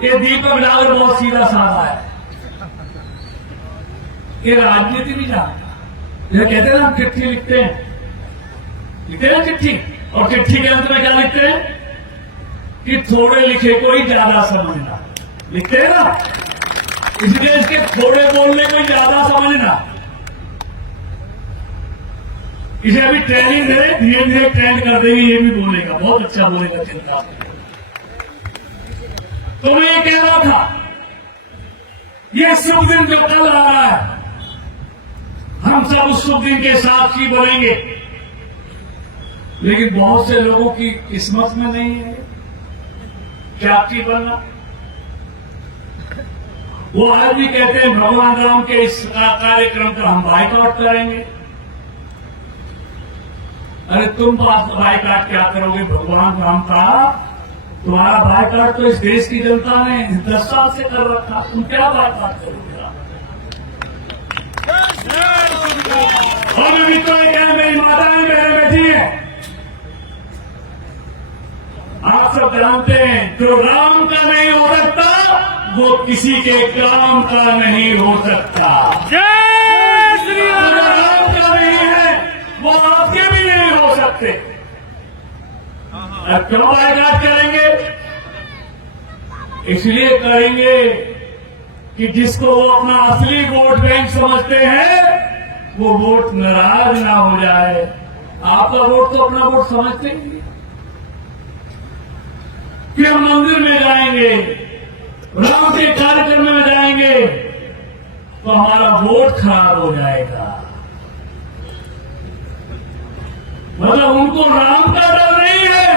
ये दीपक नागर बहुत सीधा साधा है, ये राजनीति भी जानता। ये कहते हैं ना, चिट्ठी लिखते हैं चिट्ठी, और चिट्ठी के अंत में क्या लिखते हैं कि थोड़े लिखे को ही ज्यादा समझना, लिखते हैं ना। इसलिए इसके थोड़े बोलने को ही ज्यादा समझना। इसे अभी ट्रेनिंग दे, धीरे धीरे ट्रेंड कर देगी, ये भी बोलेगा, बहुत अच्छा बोलेगा, चिंता। तो मैं ये कह रहा था, ये शुभ दिन जो कल आ रहा है, हम सब उस शुभ दिन के साक्षी बनेंगे। लेकिन बहुत से लोगों की किस्मत में नहीं है साक्षी बनना। वो आज भी कहते हैं भगवान राम के इस कार्यक्रम का हम बाइकआउट करेंगे। अरे तुम बाइकआउट क्या करोगे भगवान राम का? तुम्हारा बाइकआउट तो इस देश की जनता ने 10 साल से कर रखा, तुम क्या बाइकआउट करोगे? और मित्रों, क्या मेरी माताएं मेरे बैठी हैं, आप सब जानते हैं जो राम का नहीं हो सकता वो किसी के काम का नहीं हो सकता। जय श्री राम। जो राम का नहीं है वो आपके भी नहीं हो सकते। अब क्यों बाइकआउट करेंगे? इसलिए करेंगे कि जिसको वो अपना असली वोट बैंक समझते हैं वो वोट नाराज ना हो जाए। आपका वोट तो अपना वोट समझते ही, कि हम मंदिर में जाएंगे, राम के कार्यक्रम में जाएंगे तो हमारा वोट खराब हो जाएगा। मतलब उनको राम का डर नहीं है,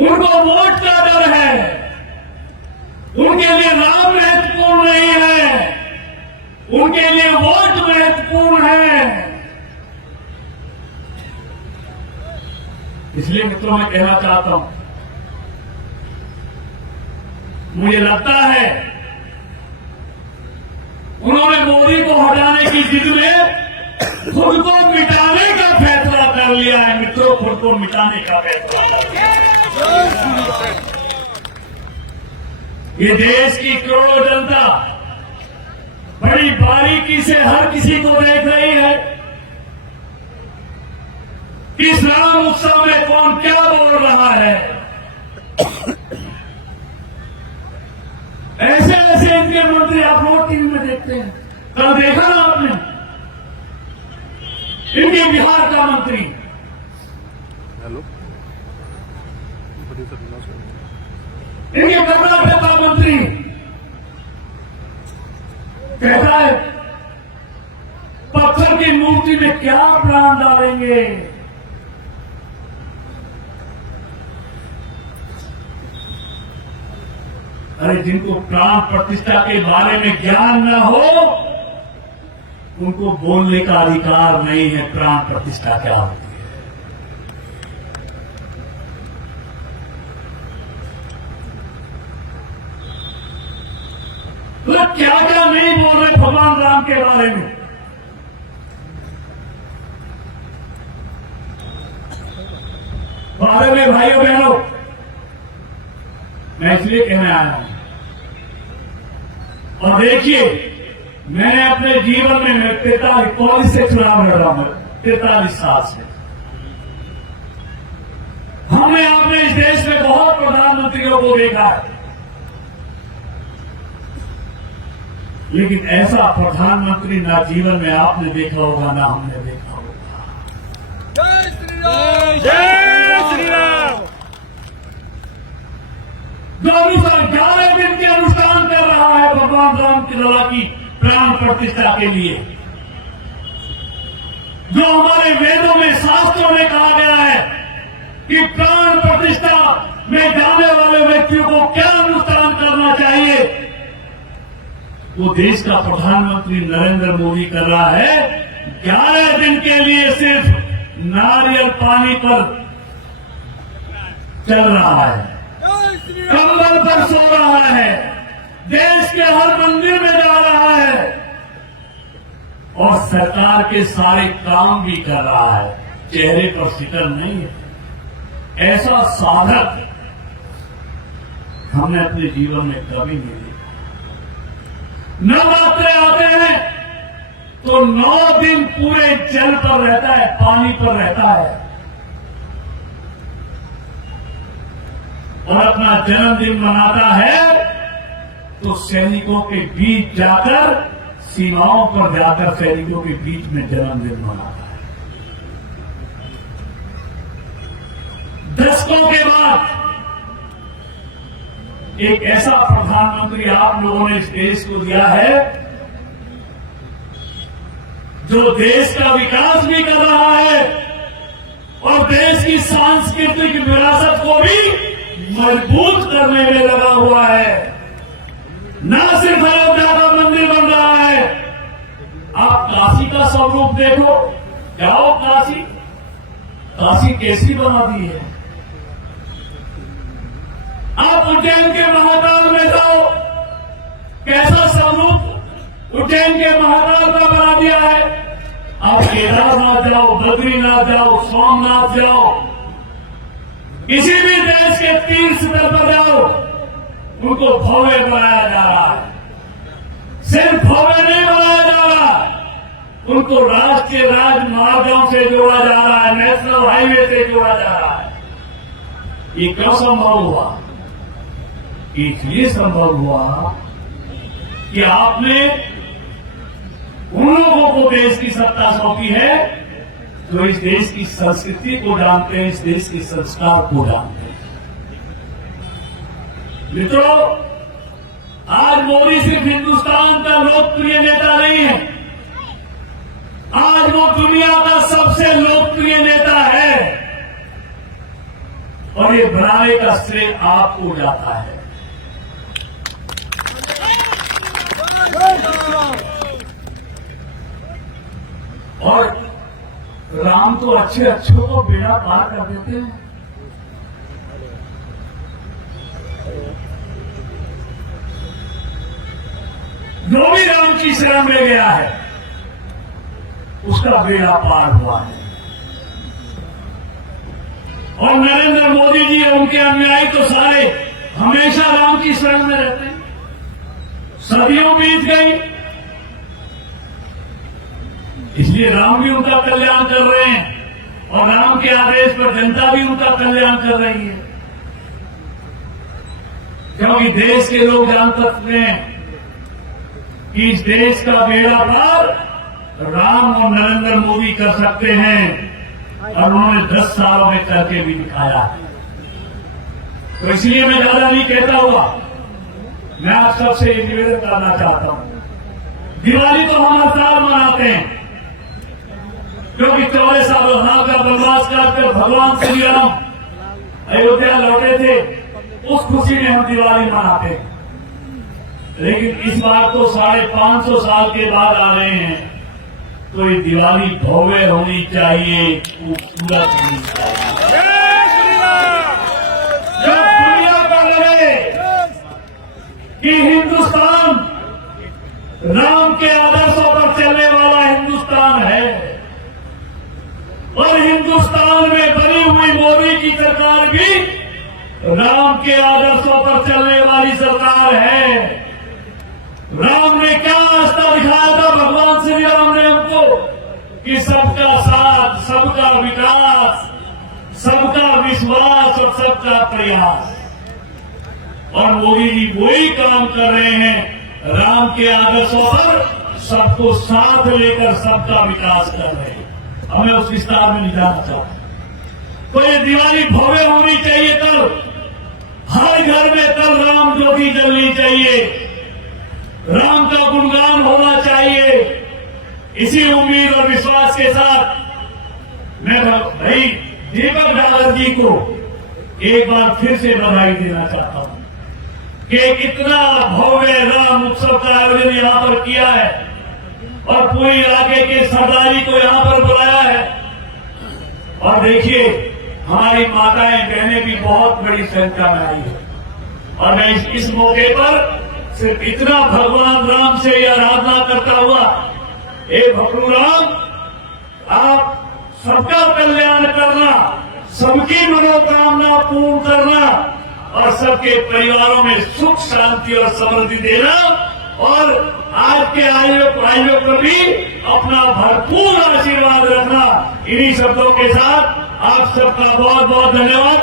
उनको वोट का डर है। उनके लिए राम महत्वपूर्ण नहीं है, उनके लिए वोट महत्वपूर्ण है। इसलिए मित्रों मैं कहना चाहता हूं, मुझे लगता है उन्होंने मोदी को हटाने की जिद में खुद को मिटाने का फैसला कर लिया है। मित्रों, खुद को मिटाने का फैसला कर लिया है। ये देश की करोड़ों जनता बड़ी बारीकी से हर किसी को देख रही है कि इस राम उत्सव में कौन क्या बोल रहा है। ऐसे ऐसे इनके मंत्री आप लोग टीवी में देखते हैं। कल देखा ना आपने, इनके बिहार का मंत्री, हेलो, इनके कर्नाटक का मंत्री कहता है पत्थर की मूर्ति में क्या प्राण डालेंगे। अरे जिनको प्राण प्रतिष्ठा के बारे में ज्ञान न हो उनको बोलने का अधिकार नहीं है प्राण प्रतिष्ठा क्या होती है। तो क्या क्या नहीं बोल रहे भगवान राम के बारे में। बारे में भाइयों बहनों, मैं इसलिए कहने आया हूं। और देखिए, मैंने अपने जीवन में 43 से चुनाव लड़ा हूं, 43 साल से। हमने आपने इस देश में बहुत प्रधानमंत्रियों को देखा है, लेकिन ऐसा प्रधानमंत्री ना जीवन में आपने देखा होगा ना हमने देखा होगा। जय श्री राम। जय श्री राम। जो अनुसार 11 दिन के अनुष्ठान कर रहा है भगवान राम की लला की प्राण प्रतिष्ठा के लिए, जो हमारे वेदों में शास्त्रों में कहा गया है कि प्राण प्रतिष्ठा में जाने वाले व्यक्तियों को क्या अनुष्ठान करना चाहिए, वो देश का प्रधानमंत्री नरेंद्र मोदी कर रहा है। 11 दिन के लिए सिर्फ नारियल पानी पर चल रहा है, कंबल पर सो रहा है, देश के हर मंदिर में जा रहा है और सरकार के सारे काम भी कर रहा है। चेहरे पर शिकन नहीं है। ऐसा साधक हमने अपने जीवन में कभी नहीं देखा। नवरात्रे आते हैं तो 9 दिन पूरे जल पर रहता है, पानी पर रहता है, और अपना जन्मदिन मनाता है तो सैनिकों के बीच जाकर, सीमाओं पर जाकर सैनिकों के बीच में जन्मदिन मनाता है। दशकों के बाद एक ऐसा प्रधानमंत्री आप लोगों ने इस देश को दिया है जो देश का विकास भी कर रहा है और देश की सांस्कृतिक विरासत को भी मजबूत करने में लगा हुआ है। न सिर्फ अयोध्या का मंदिर बन रहा है, आप काशी का स्वरूप देखो, जाओ काशी, काशी कैसी बना दी है। आप उज्जैन के महाकाल में जाओ, कैसा स्वरूप उज्जैन के महाकाल का बना दिया है। आप केदारनाथ जाओ, बद्रीनाथ जाओ, सोमनाथ जाओ, किसी भी देश के तीर्थ स्थल पर जाओ, उनको भव्य बनाया जा रहा है। सिर्फ भव्य नहीं बनाया जा रहा, उनको राष्ट्रीय राजमार्गों से जोड़ा जा रहा है, नेशनल हाईवे से जोड़ा जा रहा है। ये क्यों संभव हुआ? इसलिए संभव हुआ कि आपने उन लोगों को देश की सत्ता सौंपी है जो इस देश की संस्कृति को जानते हैं, इस देश के संस्कार को जानते हैं। मित्रों, आज मोदी सिर्फ हिंदुस्तान का लोकप्रिय नेता नहीं है, आज वो दुनिया का सबसे लोकप्रिय नेता है, और ये बनाने का श्रेय आपको जाता है। और राम तो अच्छों को बेड़ा पार कर देते हैं। जो भी राम की शरण में गया है उसका बेड़ा पार हुआ है। और नरेंद्र मोदी जी और उनके अनुयायी तो सारे हमेशा राम की शरण में रहते हैं। सदियों बीत गई, इसलिए राम भी उनका कल्याण कर रहे हैं और राम के आदेश पर जनता भी उनका कल्याण कर रही है, क्योंकि देश के लोग जान सकते हैं कि इस देश का बेड़ा पार राम और नरेंद्र मोदी कर सकते हैं, और उन्होंने 10 सालों में करके भी दिखाया है। तो इसलिए मैं ज्यादा नहीं कहता हुआ, मैं आप सबसे एक निवेदन करना चाहता हूं। दिवाली तो हम हर साल मनाते हैं, क्योंकि 14 साल का वनवास काटकर भगवान श्री राम अयोध्या लौटे थे, उस खुशी में हम दिवाली मनाते हैं। लेकिन इस बार तो 550 साल के बाद आ रहे हैं, तो ये दिवाली भव्य होनी चाहिए, खूबसूरत होनी चाहिए, जब दुनिया को लगे कि हिंदुस्तान राम के आदर्शों पर चलने वाला हिंदुस्तान है, और हिंदुस्तान में बनी हुई मोदी की सरकार भी राम के आदर्शों पर चलने वाली सरकार है। राम ने क्या रास्ता दिखाया था भगवान श्री राम ने हमको, कि सबका साथ, सबका विकास, सबका विश्वास और सबका प्रयास। और मोदी जी वही काम कर रहे हैं, राम के आदर्शों पर सबको साथ लेकर सबका विकास कर रहे हैं। हमें उस विस्तार में नहीं जाना चाहते। तो ये दिवाली भव्य होनी चाहिए, कल हर घर में कल राम ज्योति जलनी चाहिए, राम का गुणगान होना चाहिए। इसी उम्मीद और विश्वास के साथ मैं भाई दीपक डागर जी को एक बार फिर से बधाई देना चाहता हूं कि इतना भव्य राम उत्सव का आयोजन यहां पर किया है और पूरे इलाके के सरदारी को यहां पर बुलाया है। और देखिए, हमारी माताएं बहनें भी बहुत बड़ी संख्या में आई है, और मैं इस मौके पर सिर्फ इतना भगवान राम से यह आराधना करता हुआ, हे भगवान राम, आप सबका कल्याण करना, सबकी मनोकामना पूर्ण करना और सबके परिवारों में सुख शांति और समृद्धि देना और आज के आयोजक को भी अपना भरपूर आशीर्वाद रखना। इन्हीं शब्दों के साथ आप सबका बहुत बहुत धन्यवाद।